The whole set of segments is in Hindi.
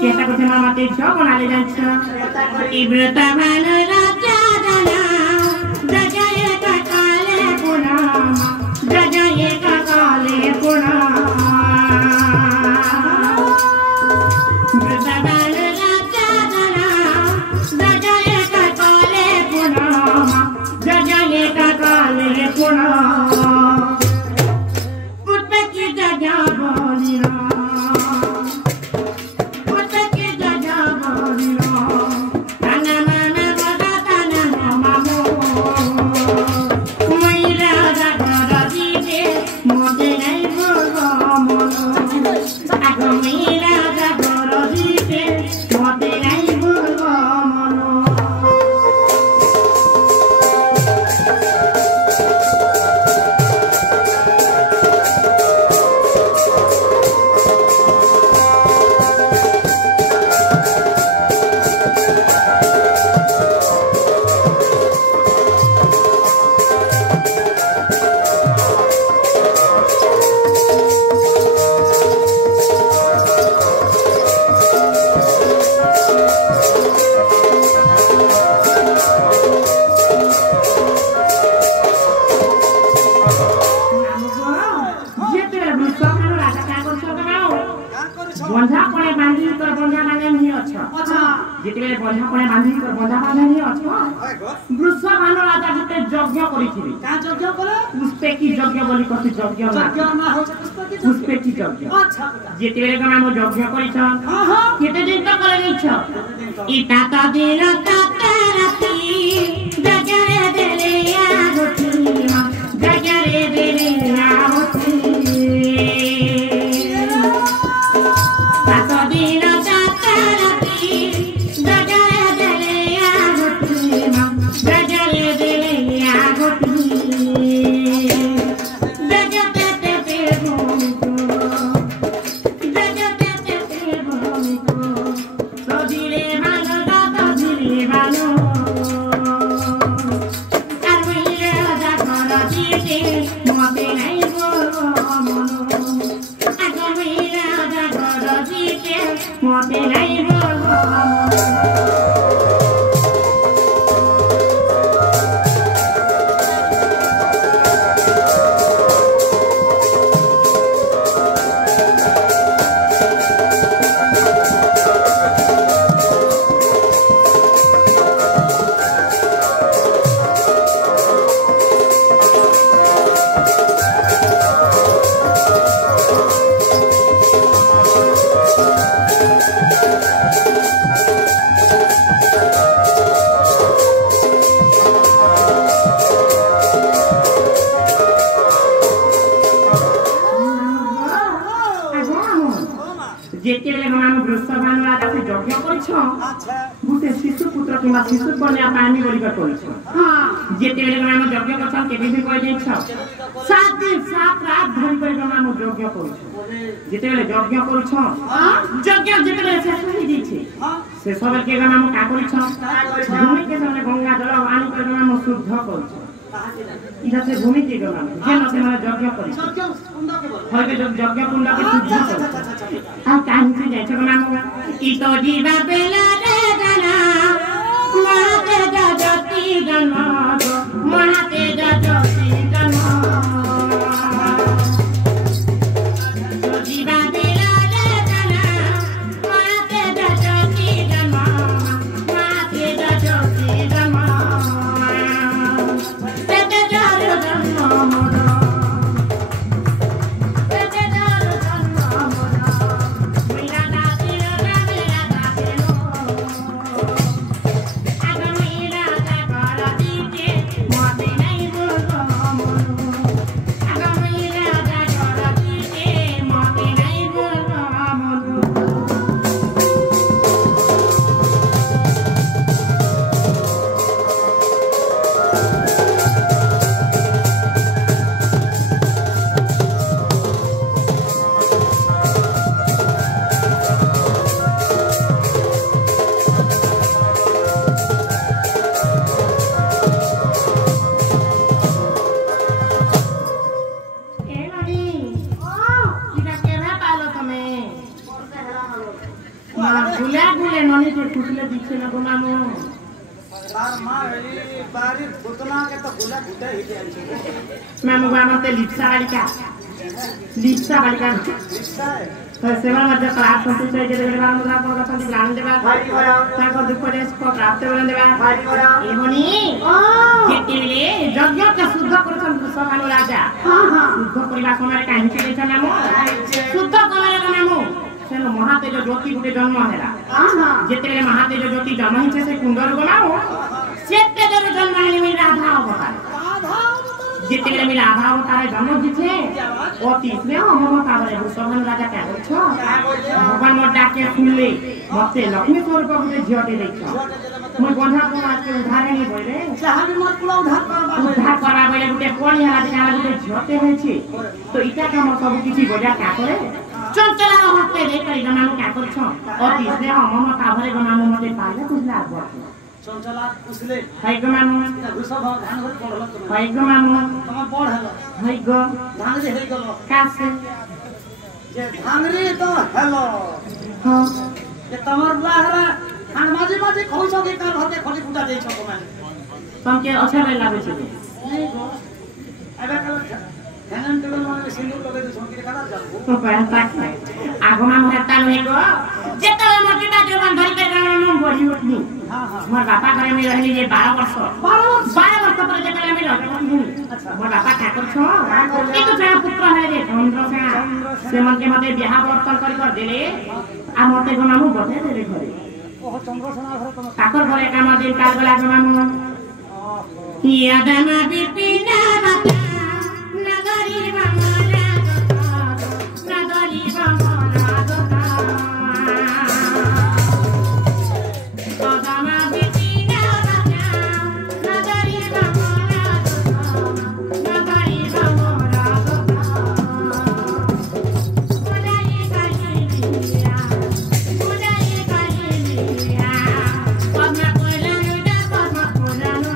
চেষ্টা করছে মামাতে ঝ বানালে যাচ্ছ ইব্রতা ভালো রাজা জানা জজয়ে কাকালে পুনা জজয়ে কাকালে পুনা ইব্রতা ভালো রাজা জানা জজয়ে কাকালে পুনা জজয়ে কাকালে পুনা পুতকি জজা বলিনা যেতেবেলে বন্ধা করে বাঁধি তোর বন্ধা বাঁধানি অছ বৃষভানু রাজা যেতে যজ্ঞ করিছিলি কা যজ্ঞ করে পুষ্পেকি যজ্ঞ বলি কত যজ্ঞ না হচ্ছে পুষ্পেকি যজ্ঞ আচ্ছা যেতেবেলে কোন আমি যজ্ঞ করিছ কেতে দিন তো করে নিছ ইটা তো দিন তাতে রাতি জগরে দেলে আগতি জগরে দেলে আগতি তাতো দিন তাতে রাতি জগরে দেলে আগতি জগরে দেলে আগতি জগতে তে ভূমিকো জগতে তে ভূমিকো সদিরে ভালো দাদা দিরে ভালো আর বইরে রাজা ঘর দিতে মতে নাই বলো মনো আর বইরে রাজা ঘর দিতে মতে নাই বলো যেতেবেলে আমি বৃষভানু রাজাকে যজ্ঞ করিছ গোটে শিশু পুত্র কিংবা শিশু কন্যা পানি বলিবা করিছ যেতেবেলে আমি যজ্ঞ করছ কেবে ବି କହିଯାଇଛ 7 দিন 7 রাত ধরি করে আমি যজ্ঞ করিছ যেতেবেলে যজ্ঞ করিছ যজ্ঞ যেতেবেলে শেষ হয়ে যাইছে শেষ হবে কে আমি কা করিছ ভূমিকে মানে গঙ্গা জল আনি করে আমি শুদ্ধ করিছ ইটা সে ভূমিকে গলাম যেন ସେମାନେ যজ্ঞ করিছ হয়তো যজ্ঞ কুণ্ডকে শুদ্ধ করিছ আর কাহিনী যাইছ না ইতো জীবা বেলারে জানা মহাতে জাতি জানা মহাতে জাতি জানা জীবা বেলারে জানা মহাতে জাতি জানা মহাতে জাতি জানা তেতে যার জন্ম মর তেতে যার জন্ম মর মতে নাই गुला गुले ननी के फुटले दिखे ना मामू तार मां एली बारी फुटना के तो गुला फुटे ही जाई मामू मामू ते लिप्सा वाली का लिप्सा तो सेवा मध्य प्राप्त होती है जे देवा मुद्रा को कथन ज्ञान देवा भाई बड़ा ताको दुख देश को प्राप्त होलन देवा भाई बड़ा एमनी जेतिले यज्ञ के शुद्ध करछन समान राजा हां हां शुद्ध परिवा समय काहे के देछ नामो शुद्ध कमरे नामो सेनो महातेज ज्योति गुटे जन्म हेला हां हां जेतिले महातेज ज्योति जन्म हिचे से कुंडर गलाओ सेते जर जन्म हेली राधा अवतार जितने मिला आधा अवतार जन्म दिथे अति स्नेह ममता बरे भूषण राजा क्या करछो भगवान मोटा के फुलले मते लक्ष्मी स्वरूप गुटे झियटे देखछ মই बंधा को आज के उदाहरण ही बोले चाहा भी मत पुला उद्धार करबा बोले गुटे कोणी हला दिना गुटे झियटे होइछि तो इटा काम सब किछि बजा का करे चंचला हते दे करी गनाम क्या करछो अति स्नेह ममता बरे गनाम मते पाले बुझला आबो चंचला पुछले हाय गमानु सब ध्यान कर पड़लो हाय गमानु तम बड़ हलो हाय ग धान रे हे गलो कासे जे धान रे तो हेलो हां जे तमर बाहरा खान माजे माजे खौसो के कार हते खटी पूजा देछ को माने तम के अच्छा नहीं लागे छै नहीं गो एबे कल ध्यान कल माने सिंदूर लगे दे छोकी करा जाबो तो पैसा आगमा मोटा नहीं गो जेता मोटी बा जवान धरि के गाम बड़ी उठनी हां हां मोर बापा घरे में रहली जे 12 वर्ष पर जेता में रहली अच्छा मोर बापा क्या करछो एक जण पुत्र है रे चंद्र से मन के मते बियाह वर्तन कर देले आ मते गमामु बठे देले घरे ओह चंद्रसेना घर तुम ताकर घरे काम दिन काल बेला गमामु यादमा बिपिना बता नगरी बमरा नगरी बमरा यादमा बिपिना बता नगरी बमरा नगरी बमरा मुदाई कहिलिया पद्मा कोलानु दा पद्मा कोलानु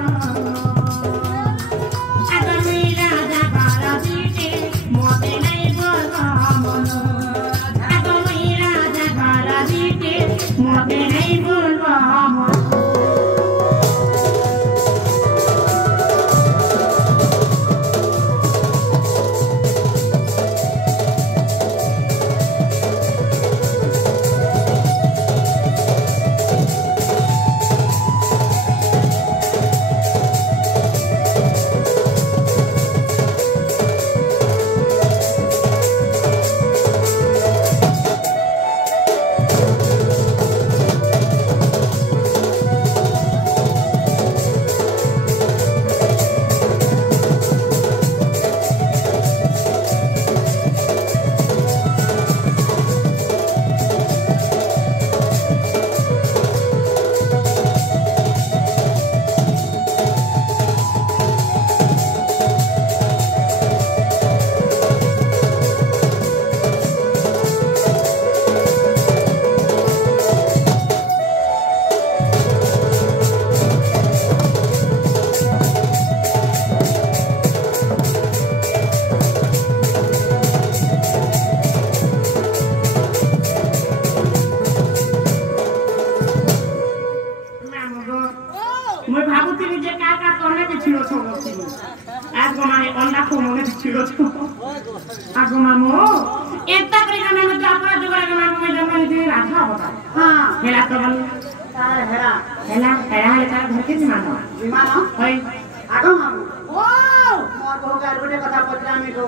विमान है आगो मामू ओ मोर बहु गार बटे कथा पत्रा में को